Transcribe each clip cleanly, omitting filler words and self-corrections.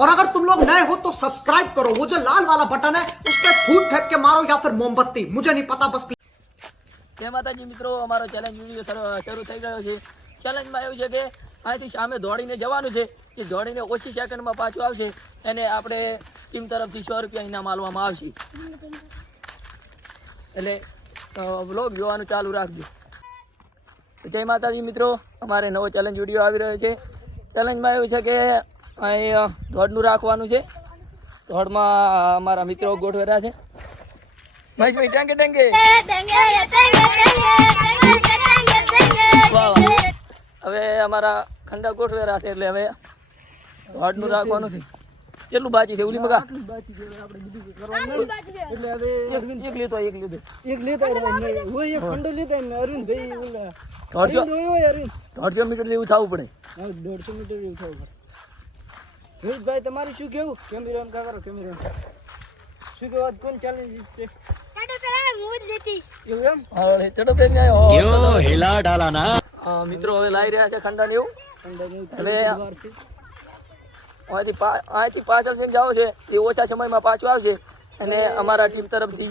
और अगर तुम लोग नए हो तो सब्सक्राइब करो, वो जो लाल वाला बटन है उस पर फूट फेंक के मारो या फिर मोमबत्ती, मुझे नहीं पता, बस। જય માતાજી મિત્રો, અમારો ચેલેન્જ વિડીયો શરૂ થઈ ગયો છે. ચેલેન્જમાં એવું છે કે અહીંથી સામે દોડીને જવાનું છે, જે દોડીને ઓછી સેકન્ડમાં પાછું આવશે એને આપણે ટીમ તરફથી 100 રૂપિયા ઇનામ આપવામાં આવશે. એટલે વ્લોગ જોવાનું ચાલુ રાખજો. તો જય માતાજી મિત્રો, અમારે નવો ચેલેન્જ વિડીયો આવી રહ્યો છે. ચેલેન્જમાં એવું છે કે અહીં દોડનું રાખવાનું છે. દોડમાં અમારા મિત્રો ગોઠવેલા છે. મહેશભાઈ ટેંગે ટેંગે. હવે અમારા ખંડા ગોઠવેલા છે એટલે હવે દોડનું રાખવાનું છે. કેટલું બાકી છે ઓલી મગા? એક લીધો 150 મીટર જેવું થવું પડે. 150 મીટર જેવું થવું પડે. રોહિતભાઈ તમારું શું કેવું? કેમેરા કા કરો, કેમેરા શું કેવું? કોણ ચેલેન્જ છે? મિત્રો હવે લાવી રહ્યા છે ખંડા ને એવું. હવે અહીંથી પાછળ જઈને જાવ છે એ ઓછા સમયમાં પાછું આવશે અને અમારા ટીમ તરફથી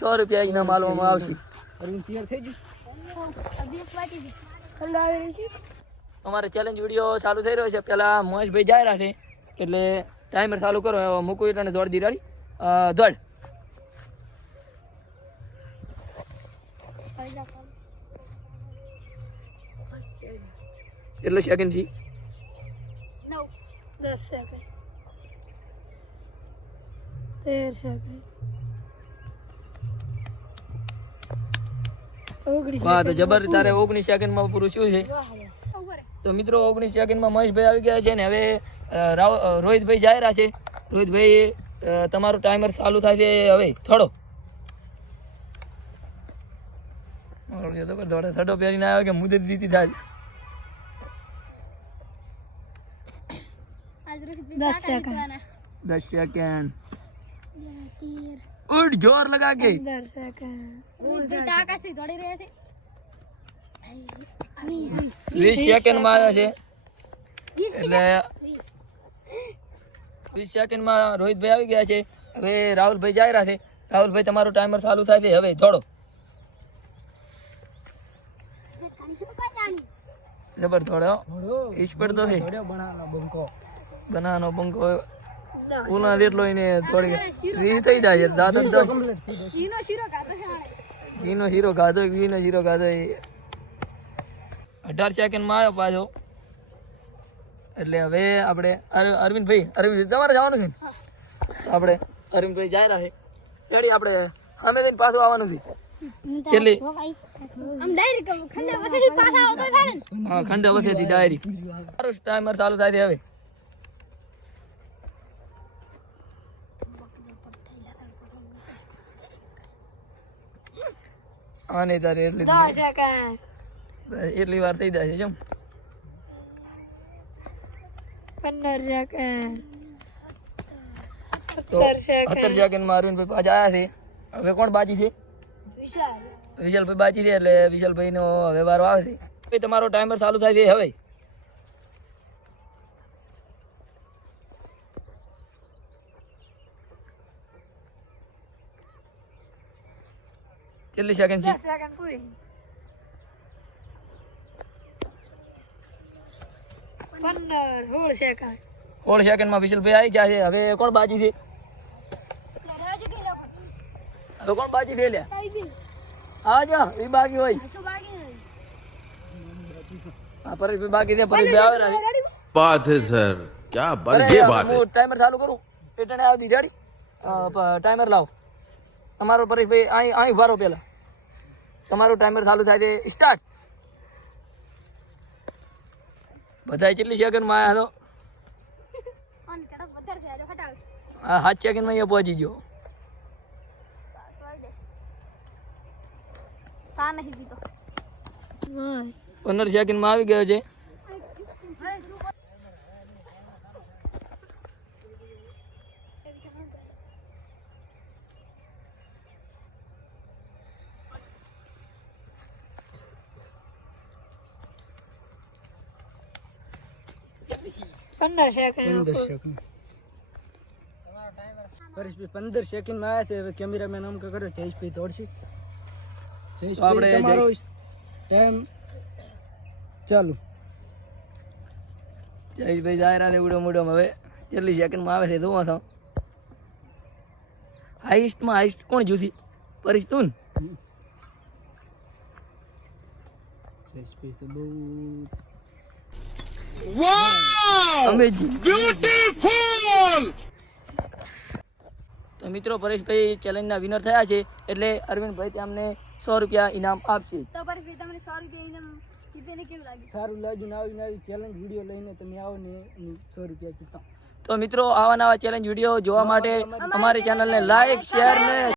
100 રૂપિયા ઇનામ આપવામાં આવશે. અમારે ચેલેન્જ વિડીયો ચાલુ થઈ રહ્યો છે. પેલા મહેશભાઈ જાય રહ્યા છે એટલે ટાઈમર ચાલુ કરો. મૂકું એટલે દોડ દીરાડી દોડ. કેટલો સેકન્ડ છે? 10 સેકન્ડ, 13 સેકન્ડ, વાહ, તો જબર. તારે 19 સેકન્ડમાં પૂરું શું છે? તો મિત્રો 19 સેકન્ડમાં મહેશભાઈ આવી ગયા છે ને હવે રોહિતભાઈ જાય રહ્યા છે. રોહિતભાઈ તમારું ટાઈમર ચાલુ થાય છે હવે. થોડો દોડે સડો પહેરીને આવ્યો કે મુદત દીધી થાય. 10 સેકન્ડ, 10 સેકન્ડ. ઉડ જોર લગા કે. 15 સેકન્ડ, 20 સેકન્ડમાં આવ્યા છે એટલે 20 સેકન્ડમાં રોહિતભાઈ આવી ગયા છે. હવે રાહુલભાઈ જાય રહ્યા છે. રાહુલભાઈ તમારું ટાઈમર ચાલુ થાય છે હવે. થોડો જબર થોડો ઈસ્પડ તો છે. બનાનો બંકો ઉના જેટલો એને થોડી વી થઈ જાય છે. દાદા જીનો શીરો ખાધો 18 સેકન્ડમાં આવ્યો પાછો. એટલે હવે આપણે અરવિંદભાઈ તમારે જવાનું છે. આપણે અરવિંદભાઈ જાય રહ્યા છે. રેડી, આપણે સામે જઈને પાછું આવવાનું છે. કેટલી? હા, ખંડા વસેથી ડાયરી. મારું ટાઈમર ચાલુ થાય છે હવે. હા નહીં તારે એટલી વાર થઈ જાય છે. જમ 15 સેકન્ડ, 17 સેકન્ડમાં અરવિંદભાઈ પાછા આવ્યા છે. હવે કોણ બાકી છે? વિશાલભાઈ બાકી છે એટલે વિશાલભાઈ નો હવે વારો આવે છે. તમારો ટાઈમર ચાલુ થાય છે હવે. કેટલી સેકન્ડ છે? 10 સેકન્ડ પૂરી. 16 સેકન્ડ, 16 સેકન્ડમાં વિશાલભાઈ આવી ગયા છે. હવે કોણ બાકી છે? હવે કોણ બાકી છે? લ્યા હા જા એ બાકી હોય. હા, પરેશભાઈ બાકી છે. પરેશભાઈ આવે ને. बात है सर, क्या ये बात है. હું ટાઈમર ચાલુ કરું એટલે આવતી જાડી ટાઈમર લાવો. તમારો પરેશભાઈ અહીં ભરો. પેલા તમારું ટાઈમર ચાલુ થાય છે. સ્ટાર્ટ. બધા કેટલી સેકન્ડમાં આવ્યા હતો? હા, 7 સેકન્ડમાં અહીંયા પહોંચી ગયો. 15 સેકન્ડમાં આવી ગયો છે. પંદર સેકન્ડ. 15 સેકન્ડ. પરેશભાઈ 15 સેકન્ડમાં આવ્યા છે. હવે કેમેરામેન આમ કે કરો જયેશભાઈ દોડશે. આપણે જયેશભાઈ તમારો ટાઈમ ચાલુ. જયેશભાઈ જાયરા ને ઉડો મુડો હવે કેટલી સેકન્ડમાં આવે છે જોવા તો. હાઈસ્ટમાં હાઈસ્ટ કોણ જોશી? પરેશ તું ને? જયેશભાઈ તો બહુ અમેઝિંગ. તો મિત્રો પરેશભાઈ ચેલેન્જના વિનર થયા છે એટલે અરવિંદભાઈ તમને 100 રૂપિયા ઇનામ આપશે. તો પર ફી તમને 100 રૂપિયા ઇનામ જીતીને કેવું લાગ્યું? સારું લાગ્યું ને આવી ચેલેન્જ વિડીયો લઈને તમે આવો ને 100 રૂપિયા જીતો. તો મિત્રો આવા નવા ચેલેન્જ વિડીયો જોવા માટે અમારી ચેનલને લાઈક શેર ને